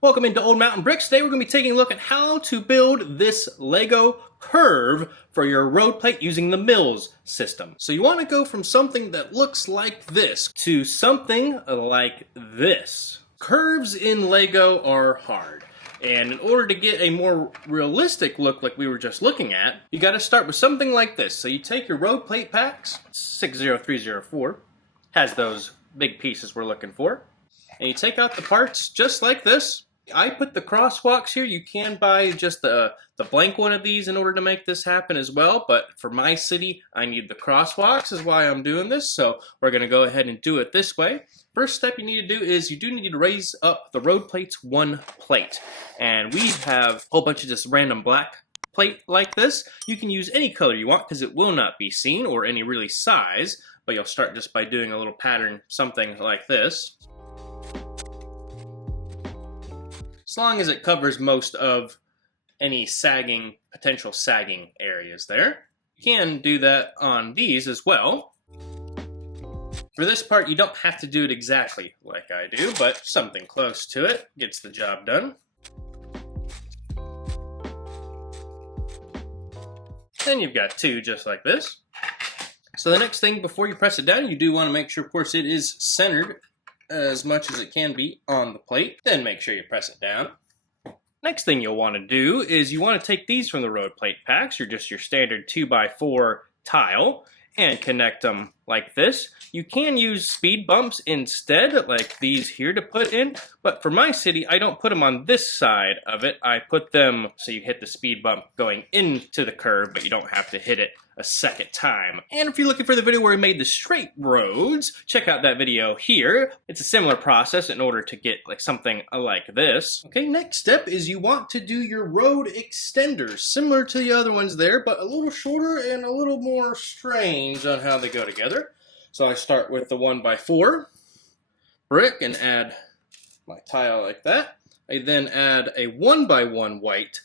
Welcome into Old Mountain Bricks. Today we're going to be taking a look at how to build this Lego curve for your road plate using the MILS system. So you want to go from something that looks like this to something like this. Curves in Lego are hard. And in order to get a more realistic look like we were just looking at, you got to start with something like this. So you take your road plate packs, 60304, has those big pieces we're looking for. And you take out the parts just like this. I put the crosswalks here. You can buy just the blank one of these in order to make this happen as well. But for my city, I need the crosswalks is why I'm doing this. So we're going to go ahead and do it this way. First step you need to do is you do need to raise up the road plates one plate. And we have a whole bunch of just random black plate like this. You can use any color you want because it will not be seen or any really size. But you'll start just by doing a little pattern, something like this. As long as it covers most of any sagging, potential sagging areas there. You can do that on these as well. For this part, you don't have to do it exactly like I do, but something close to it gets the job done. Then you've got two just like this. So the next thing, before you press it down, you do want to make sure, of course, it is centered as much as it can be on the plate. Then make sure you press it down. Next thing you'll want to do is you want to take these from the road plate packs, or just your standard 2x4 tile, and connect them like this. You can use speed bumps instead, like these here to put in, but for my city, I don't put them on this side of it. I put them so you hit the speed bump going into the curve, but you don't have to hit it a second time. And if you're looking for the video where we made the straight roads, check out that video here. It's a similar process in order to get like something like this. Okay, next step is you want to do your road extenders, similar to the other ones there, but a little shorter and a little more strange on how they go together. So I start with the 1x4 brick and add my tile like that. I then add a 1x1 white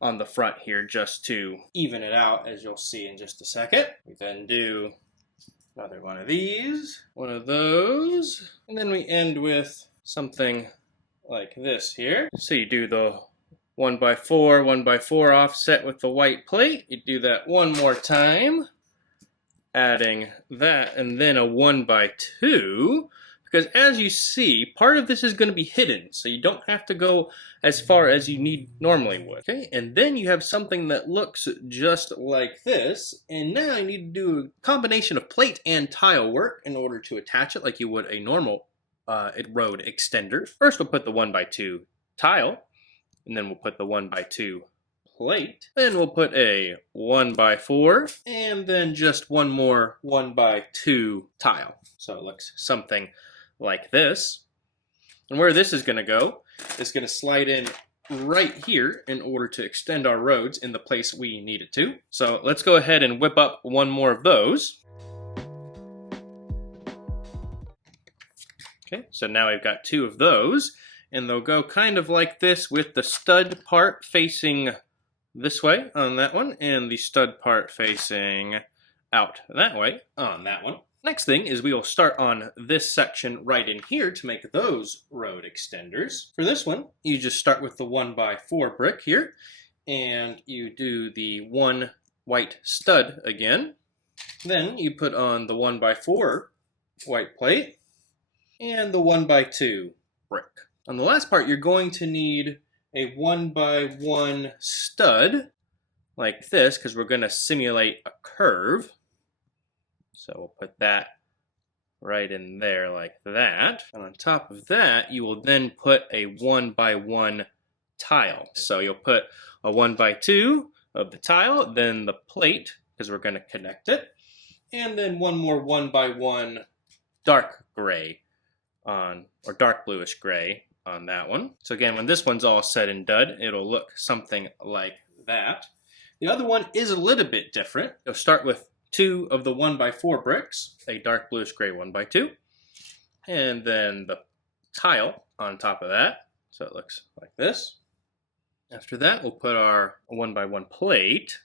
on the front here just to even it out, as you'll see in just a second. We then do another one of these, one of those, and then we end with something like this here. So you do the 1x4 offset with the white plate. You do that one more time, adding that, and then a 1x2. Because as you see, part of this is going to be hidden, so you don't have to go as far as you normally would. Okay, and then you have something that looks just like this, and now you need to do a combination of plate and tile work in order to attach it like you would a normal road extender. First we'll put the 1x2 tile, and then we'll put the 1x2 plate. Then we'll put a 1x4, and then just one more 1x2 tile. So it looks something like this. And where this is going to go is going to slide in right here in order to extend our roads in the place we need it to. So let's go ahead and whip up one more of those. Okay, so now we've got two of those, and they'll go kind of like this with the stud part facing this way on that one, and the stud part facing out that way on that one. Next thing is we will start on this section right in here to make those road extenders. For this one, you just start with the 1x4 brick here, and you do the one white stud again. Then you put on the 1x4 white plate and the 1x2 brick. On the last part, you're going to need a 1x1 stud like this, because we're going to simulate a curve. So we'll put that right in there like that. And on top of that, you will then put a 1x1 tile. So you'll put a 1x2 of the tile, then the plate, because we're going to connect it, and then one more 1x1 dark gray on, or dark bluish gray on that one. So again, when this one's all said and done, it'll look something like that. The other one is a little bit different. You'll start with two of the 1x4 bricks, a dark bluish gray 1x2, and then the tile on top of that. So it looks like this. After that, we'll put our 1x1 plate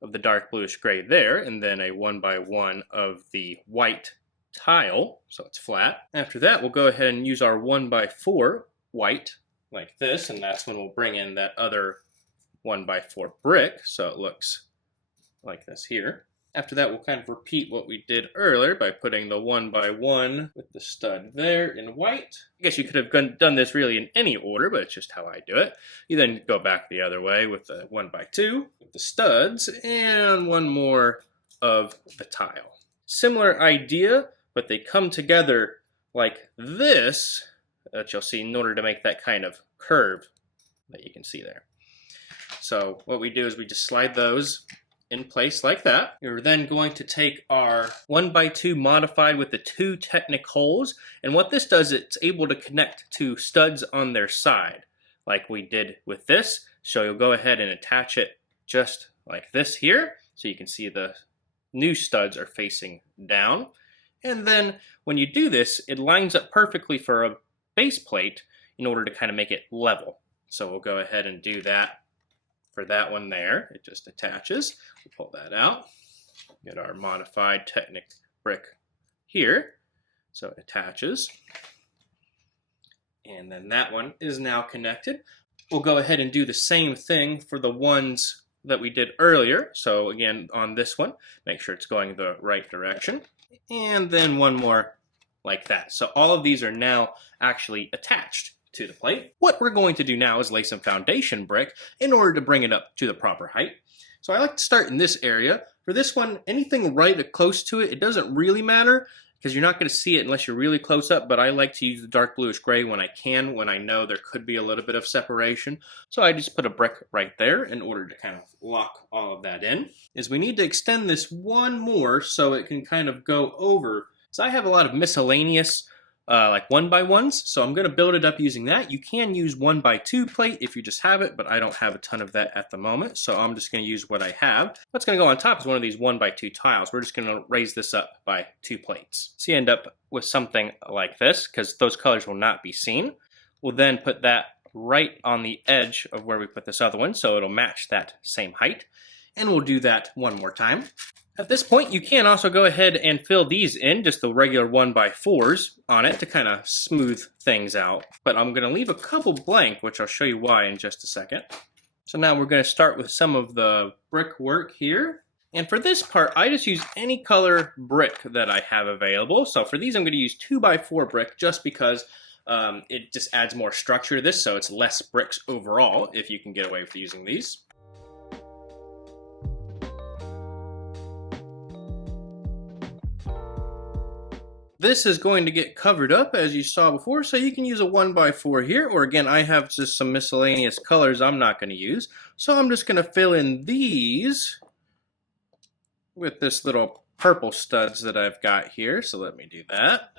of the dark bluish gray there, and then a 1x1 of the white tile, so it's flat. After that, we'll go ahead and use our 1x4 white like this, and that's when we'll bring in that other 1x4 brick, so it looks like this here. After that, we'll kind of repeat what we did earlier by putting the 1x1 with the stud there in white. I guess you could have done this really in any order, but it's just how I do it. You then go back the other way with the 1x2 with the studs and one more of the tile. Similar idea, but they come together like this, that you'll see in order to make that kind of curve that you can see there. So what we do is we just slide those in place like that. We're then going to take our 1x2 modified with the 2 Technic holes, and what this does, it's able to connect to studs on their side like we did with this. So you'll go ahead and attach it just like this here, so you can see the new studs are facing down. And then when you do this, it lines up perfectly for a base plate in order to kind of make it level. So we'll go ahead and do that for that one there. It just attaches. We'll pull that out. Get our modified Technic brick here. So it attaches. And then that one is now connected. We'll go ahead and do the same thing for the ones that we did earlier. So again, on this one, make sure it's going the right direction. And then one more like that. So all of these are now actually attached to the plate. What we're going to do now is lay some foundation brick in order to bring it up to the proper height. So I like to start in this area. For this one, anything right close to it, it doesn't really matter because you're not going to see it unless you're really close up, but I like to use the dark bluish gray when I can, when I know there could be a little bit of separation. So I just put a brick right there in order to kind of lock all of that in. Is we need to extend this one more so it can kind of go over. So I have a lot of miscellaneous like 1x1s, so I'm going to build it up using that. You can use 1x2 plate if you just have it, but I don't have a ton of that at the moment, so I'm just going to use what I have. What's going to go on top is one of these 1x2 tiles. We're just going to raise this up by 2 plates. So you end up with something like this, because those colors will not be seen. We'll then put that right on the edge of where we put this other one, so it'll match that same height. And we'll do that one more time. At this point, you can also go ahead and fill these in, just the regular 1x4s on it to kind of smooth things out. But I'm going to leave a couple blank, which I'll show you why in just a second. So now we're going to start with some of the brick work here. And for this part, I just use any color brick that I have available. So for these, I'm going to use 2x4 brick just because it just adds more structure to this, so it's less bricks overall if you can get away with using these. This is going to get covered up as you saw before, so you can use a 1x4 here, or again, I have just some miscellaneous colors I'm not going to use. So I'm just going to fill in these with this little purple studs that I've got here, so let me do that.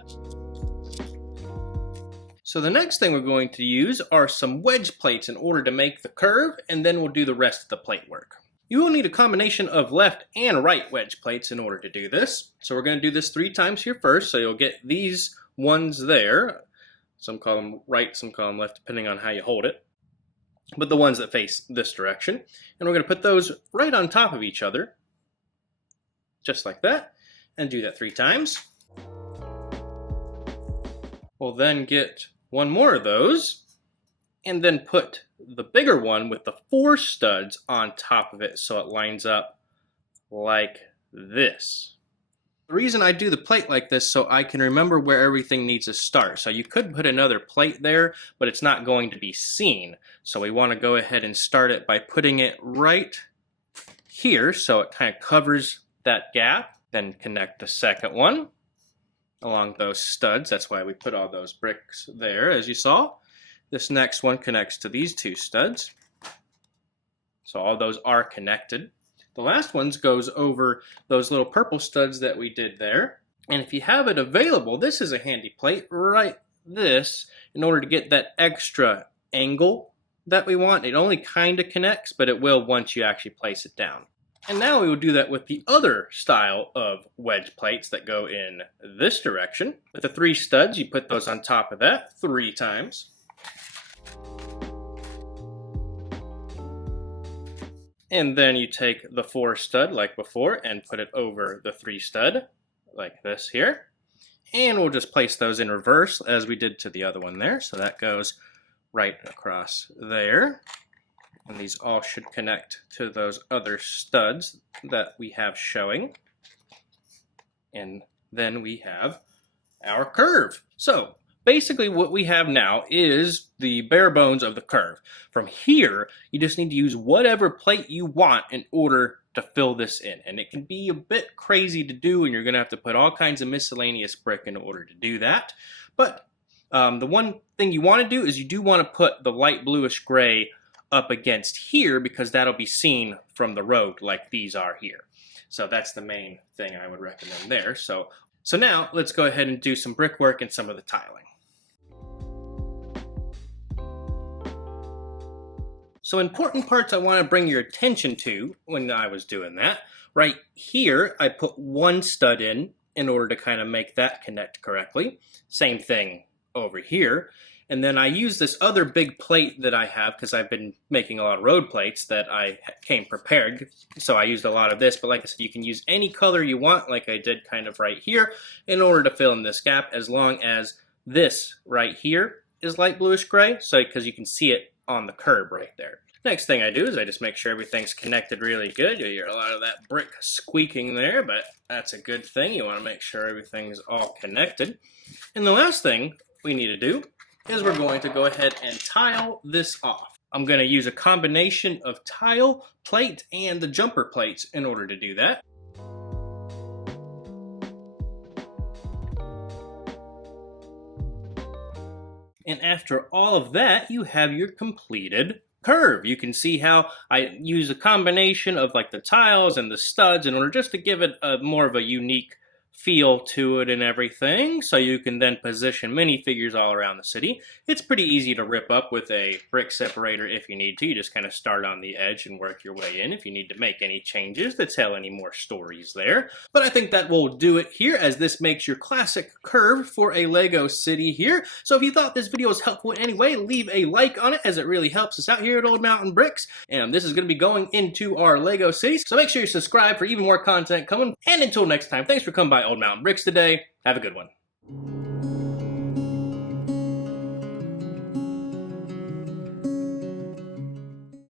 So the next thing we're going to use are some wedge plates in order to make the curve, and then we'll do the rest of the plate work. You will need a combination of left and right wedge plates in order to do this. So we're going to do this 3 times here first, so you'll get these ones there. Some call them right, some call them left, depending on how you hold it. But the ones that face this direction. And we're going to put those right on top of each other, just like that, and do that 3 times. We'll then get one more of those, and then put the bigger one with the 4 studs on top of it so it lines up like this. The reason I do the plate like this so I can remember where everything needs to start. So you could put another plate there, but it's not going to be seen. So we want to go ahead and start it by putting it right here so it kind of covers that gap. Then connect the second one along those studs. That's why we put all those bricks there, as you saw. This next one connects to these 2 studs. So all those are connected. The last one goes over those little purple studs that we did there. And if you have it available, this is a handy plate, right this, in order to get that extra angle that we want. It only kind of connects, but it will once you actually place it down. And now we will do that with the other style of wedge plates that go in this direction. With the 3 studs, you put those on top of that 3 times. And then you take the 4 stud like before and put it over the 3 stud like this here. And we'll just place those in reverse as we did to the other one there. So that goes right across there. And these all should connect to those other studs that we have showing. And then we have our curve. So basically what we have now is the bare bones of the curve. From here, you just need to use whatever plate you want in order to fill this in. And it can be a bit crazy to do, and you're going to have to put all kinds of miscellaneous brick in order to do that. But the one thing you want to do is you do want to put the light bluish gray up against here, because that'll be seen from the road like these are here. So that's the main thing I would recommend there. So now let's go ahead and do some brickwork and some of the tiling. So important parts I want to bring your attention to when I was doing that. Right here, I put one stud in order to kind of make that connect correctly. Same thing over here. And then I use this other big plate that I have, because I've been making a lot of road plates that I came prepared. So I used a lot of this, but like I said, you can use any color you want, like I did kind of right here, in order to fill in this gap, as long as this right here is light bluish gray, so because you can see it on the curb right there. Next thing I do is I just make sure everything's connected really good. You hear a lot of that brick squeaking there, but that's a good thing. You want to make sure everything's all connected. And the last thing we need to do is we're going to go ahead and tile this off. I'm going to use a combination of tile, plate, and the jumper plates in order to do that. And after all of that, you have your completed curve. You can see how I use a combination of like the tiles and the studs in order just to give it a more of a unique feel to it and everything, so you can then position minifigures all around the city. It's pretty easy to rip up with a brick separator if you need to. You just kind of start on the edge and work your way in if you need to make any changes to tell any more stories there. But I think that will do it here, as this makes your classic curve for a Lego city here. So if you thought this video was helpful in any way, leave a like on it, as it really helps us out here at Old Mountain Bricks. And this is going to be going into our Lego cities, so make sure you subscribe for even more content coming. And until next time, thanks for coming by Old Mountain Bricks today. Have a good one.